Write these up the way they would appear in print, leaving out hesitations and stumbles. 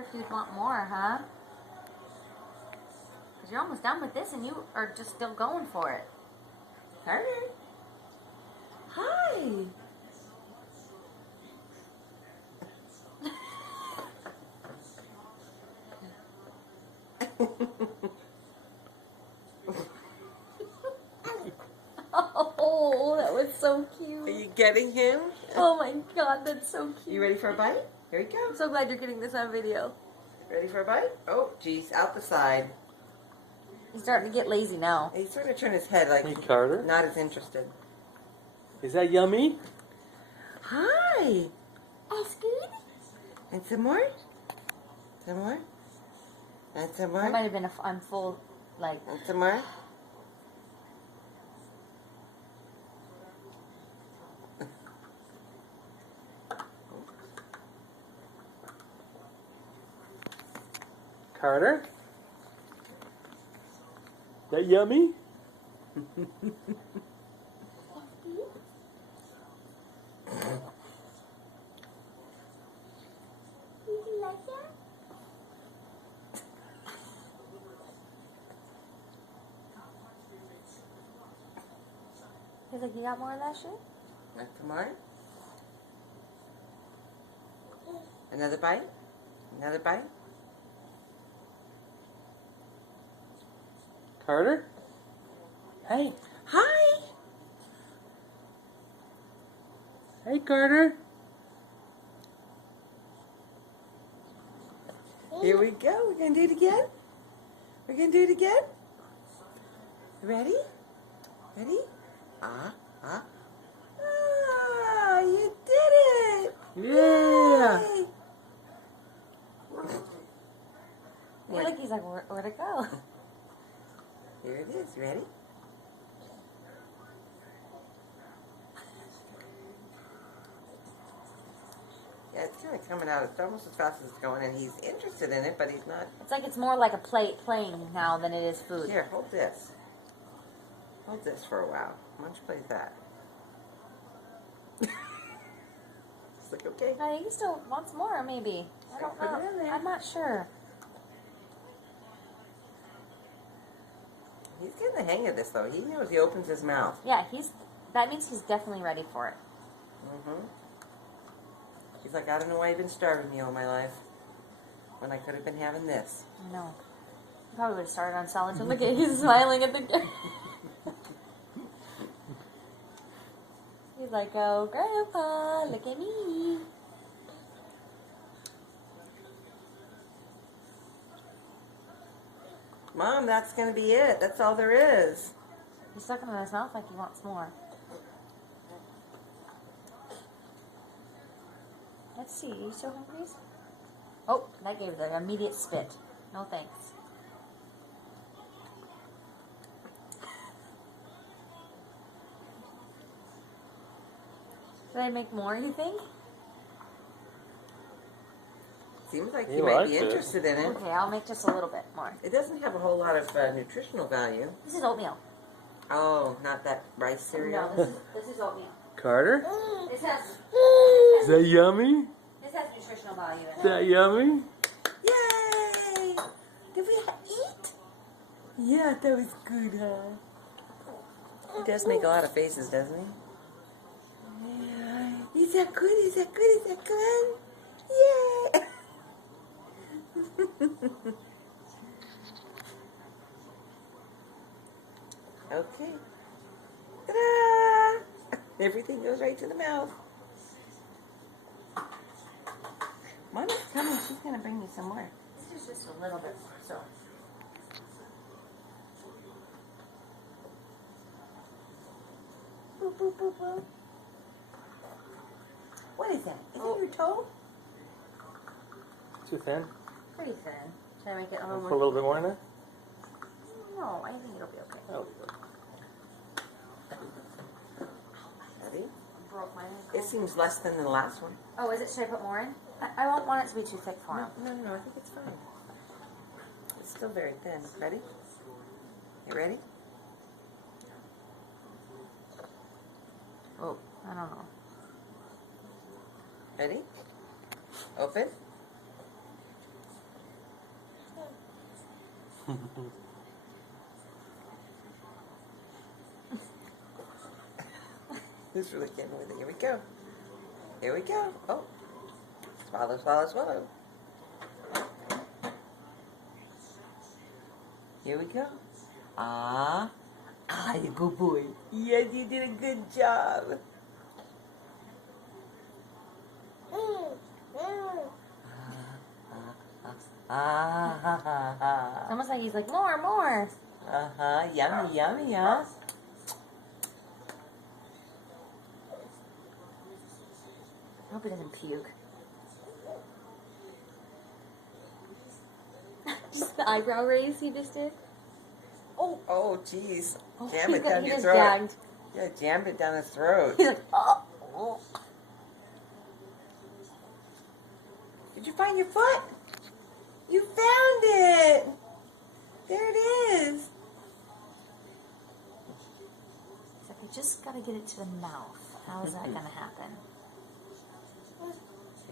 wonder if you'd want more, huh? Because you're almost done with this and you are just still going for it. Carter. Hi. Oh, that was so cute. Are you getting him? Oh my god, that's so cute. You ready for a bite? Here he I'm goes. so glad you're getting this on video. Ready for a bite? Oh, geez, out the side. He's starting to get lazy now. He's sort of turned his head like Hey, Carter. not as interested. Is that yummy? Hi. That's good. And some more? Some more? And some That might more? have been I'm full, like, And some more? Carter? That yummy? he's like, you got more of that shit? And some more? Another bite? Another bite? Carter? Hey. Hi. Hey, Carter. Here we go. We're going to do it again. We're going to do it again. Ready? Ready? Ah. Ah, you did it. Yeah. Yay. Hey, look, he's like, where'd it go? Here it is. Ready? Yeah, it's kind of coming out. It's almost as fast as it's going, and he's interested in it, but he's not. It's like it's more like a playing now than it is food. Here, hold this. Hold this for a while. Why don't you play that? It's like, okay. I think he still wants more, maybe. I don't Put it in know. there. I'm not sure. He's getting the hang of this, though. He knows he opens his mouth. Yeah, that means he's definitely ready for it. Mm-hmm. He's like, I don't know why you've been starving me all my life when I could have been having this. I know. He probably would have started on solid too. Look at he's smiling at the camera. He's like, oh, Grandpa, look at me. Mom, that's going to be it. That's all there is. He's stuck in his mouth like he wants more. Let's see. Are you still hungry? Oh, that gave the immediate spit. No thanks. Should I make more, you think? Seems like He you might likes be it. interested in it. Okay, I'll make just a little bit more. It doesn't have a whole lot of nutritional value. This is oatmeal. Oh, not that rice cereal? No, this is oatmeal. Carter? This has Is that yummy? nutritional value in Is it. that yummy? Yay! Did we eat? Yeah, that was good, huh? He does make a lot of faces, doesn't he? Yeah. Is that good? Is that good? Is that good? Yay! Okay. Ta-da! Everything goes right to the mouth. Mama's coming. She's going to bring you some more. This is just a little bit more, so. Boop, boop, boop, boop. What is that? Is it your toe? Too thin? Pretty thin. Should I make it a little Put a more? little bit more in there? No, I think it'll be okay. Oh. Ready? Broke my ankle. It seems less than the last one. Oh, is it? Should I put more in? I won't want it to be too thick for him. No, I think it's fine. It's still very thin. Ready? You ready? Oh, I don't know. Ready? Open. Who's really getting with it? Here we go. Here we go. Oh. Swallow, swallow, swallow. Here we go. Ah, you good boy. Yes, you did a good job. It's almost like he's like, more, more. Yummy, yummy, huh? I hope he doesn't puke. Just the eyebrow raise he just did. Oh, jeez. Oh, Jam it down he your just throat. gagged. Yeah, jammed it down his throat. He's like, oh, oh. Did you find your foot? You found it. There it is. He's like, I just gotta get it to the mouth. How is that gonna happen?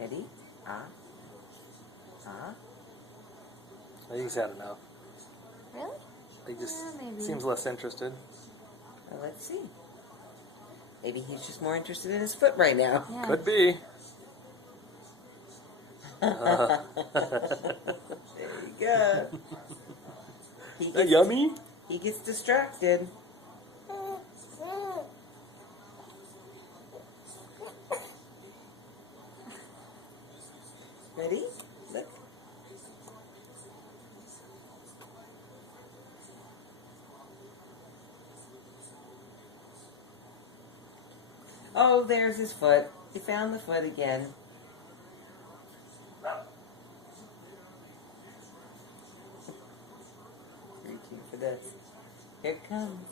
Ready? Ah. I think he's had enough. Really? He just Maybe. seems less interested. Well, let's see. Maybe he's just more interested in his foot right now. Yeah. Could be. There you go. Is that yummy? He gets distracted. Ready? Look. Oh, there's his foot. He found the foot again. Reaching for this. Here it comes.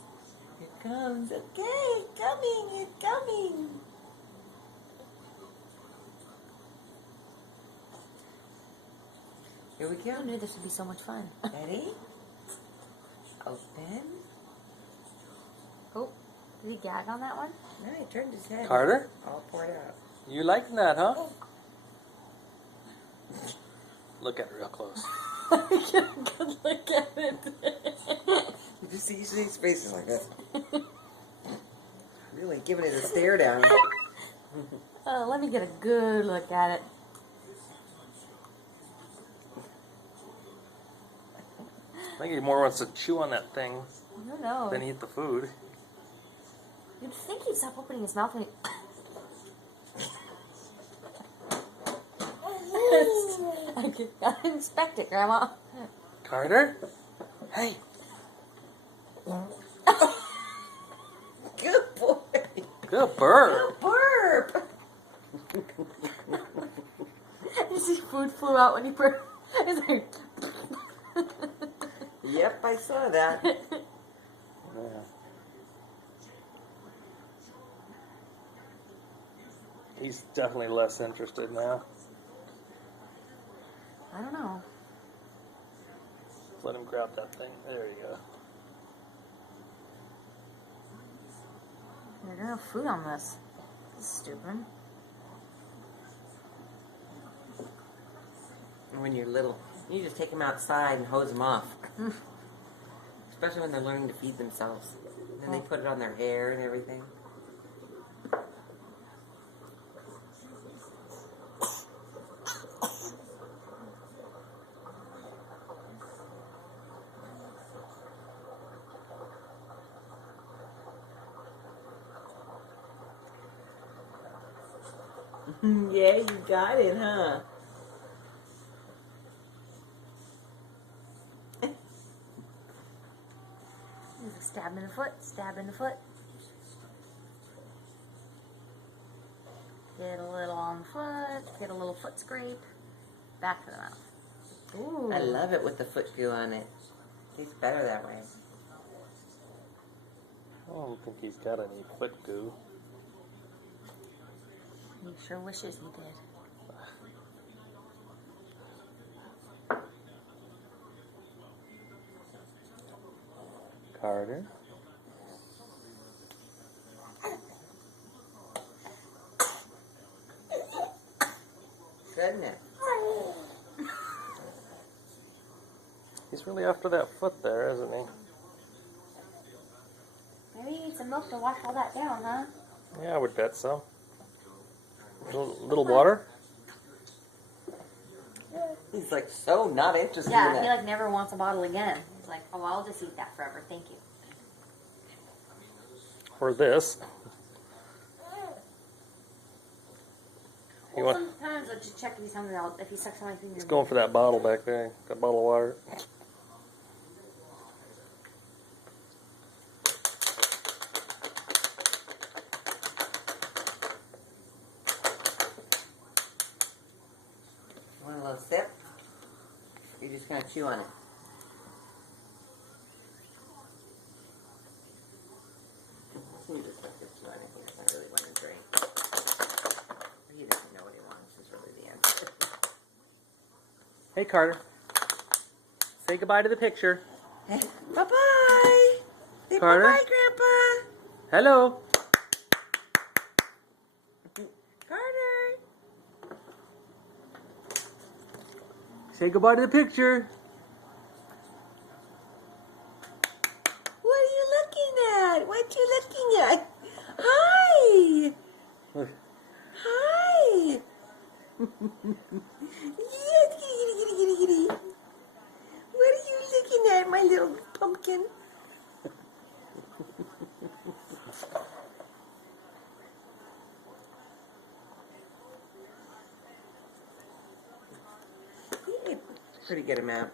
Here it comes. Okay, it's coming. It's coming. Here we go. Who knew this would be so much fun? Ready? Open. Oh, did he gag on that one? No, he turned his head. Carter? All poured out. You liking that, huh? Look at it real close. Get a good look at it. Did you see his face is like this? Really giving it a stare down. Let me get a good look at it. I think he more wants to chew on that thing I don't know. than eat the food. You'd think he'd stop opening his mouth when he... I gotta inspect it, Grandma. Carter? Hey. Good boy. Good bird. Good burp. You see food flew out when he burped. It's like... Yep, I saw that. Yeah. He's definitely less interested now. I don't know. Let him grab that thing. There you go. There's no food on this. This is stupid. When you're little, you just take them outside and hose them off. Especially when they're learning to feed themselves. And then they put it on their hair and everything. Yeah, you got it, huh? Stab in the foot, stab in the foot. Get a little on the foot, get a little foot scrape. Back to the mouth. Ooh. I love it with the foot goo on it. Tastes better that way. I don't think he's got any foot goo. He sure wishes he did. Carter? Isn't it? He's really after that foot there, isn't he? Maybe you need some milk to wash all that down, huh? Yeah, I would bet so. Little water? He's like so not interested in Yeah, he that. like never wants a bottle again. He's like, oh, I'll just eat that forever. Thank you. Or this. You Well, want- sometimes I'll just check if he's hungry. If he sucks on my finger. He's going for that bottle back there. That bottle of water. Want a little sip? You're just gonna chew on it. You just have to chew on it. He doesn't really want to drink. He doesn't know what he wants. Is really the answer. Hey, Carter. Say goodbye to the picture. Bye bye. Say Carter? bye bye, Grandpa. Hello. Carter. Say goodbye to the picture. What are you looking at? What you looking at? Hi. Hi. Yes, giddy, giddy, giddy, giddy. What are you looking at, my little pumpkin? Pretty good amount.